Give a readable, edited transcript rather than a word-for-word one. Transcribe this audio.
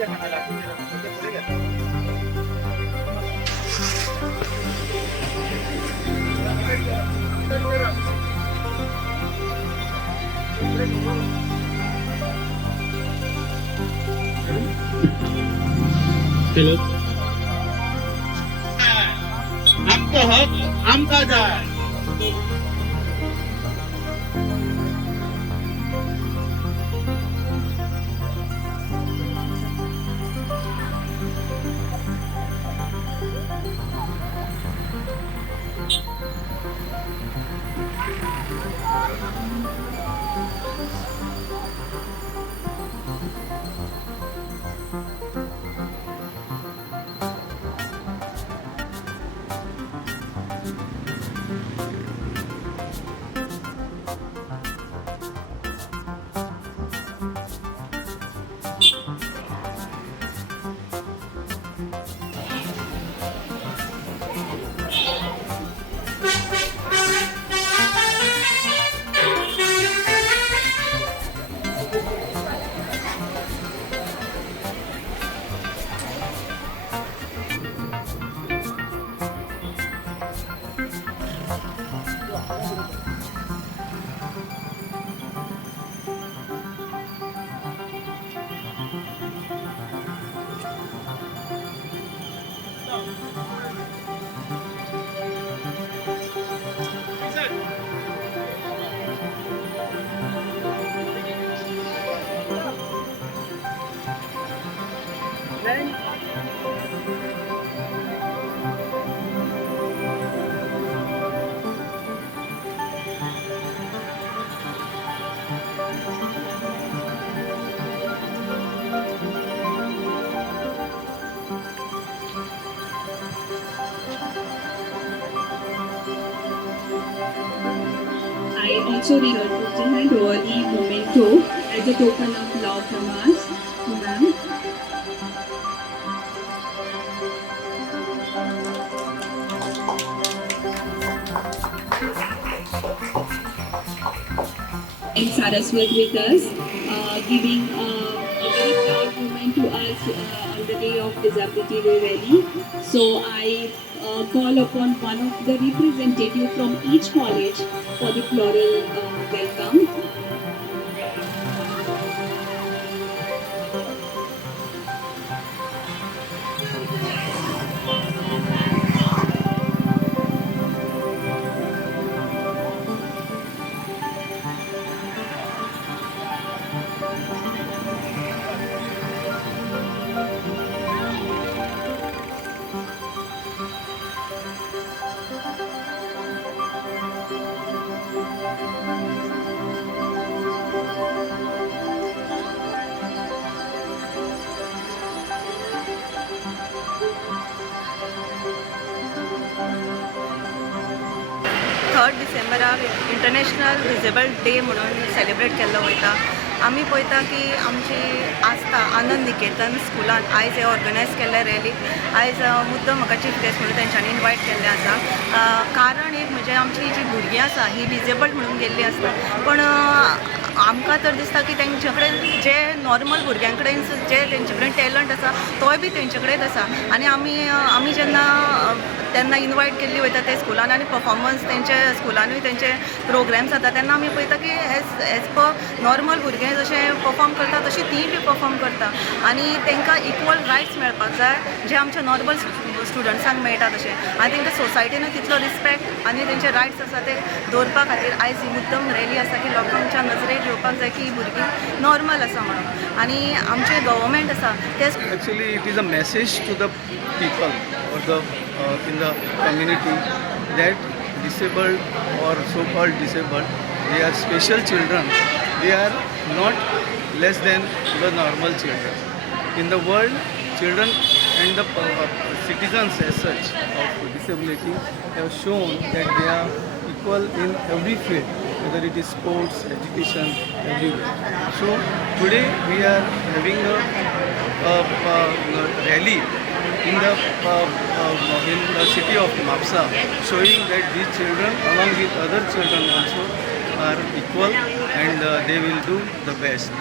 Hello, आमको हक आमका जाय. I also represent Royal Memento as a token of love from us, ma'am. And Saraswat with us, giving a very proud moment to us on the day of Disability Day Rally. So I call upon one of the representatives from each college for the floral welcome. Third डिसेंबराक international disable day म्हणून celebrate केल्लो वयता. आमी पळयता की आमची आस्था आनंद निकेतन स्कुलान आयज हे ऑर्गनायज केल्ले रॅलीक आयज मुद्दम म्हाका चीफ गेस्ट म्हणून तेंच्यांनी इन्वायट केल्ले आसा. कारण एक म्हणजे आमची जी भुरगीं आसा ही डिसेबल्ड म्हणून गेल्ली आसता, पण आमकां तर दिसता की तेंचे कडेन जे नॉर्मल भुरग्यां कडेन जे तेंचे कडेन टॅलंट आसा तोय बी तेंचे कडेन आसा. आनी आमी जेन्ना तेन्ना इन्वायट केल्ली वयता ते स्कुलान आनी परफॉर्मन्स तेंचे स्कुलानूय तेंचे प्रोग्राम्स जाता तेन्ना आमी पळयता की एज पर नॉर्मल भुरगे जशें परफॉर्म करता तशी तीय बी परफॉर्म करता. आनी तेंकां इक्वल रायट्स मेळपाक जाय जे आमच्या नॉर्मल स्टुडंट्सांक मेळटा तशें. आनी तेंकां सोसायटीनूय तितलो रिस्पेक्ट आनी तेंचे रायट्स आसा ते दवरपा खातीर आयज ही मुद्दम रॅली आसा की लोकांच्या नजरेक येवपाक जाय की ही भुरगीं नॉर्मल आसा म्हणून. आनी आमचे गव्हर्मेंट आसा ते Actually, it is a message to the people or the in the community that disabled or so-called disabled, they are special children. They are not less than the normal children. In the world, children and the citizens as such of disability have shown that they are equal in every field, whether it is sports, education, everywhere. So today we are having a rally in the city of Mapsa, showing that these children along with other children also are equal and they will do the best.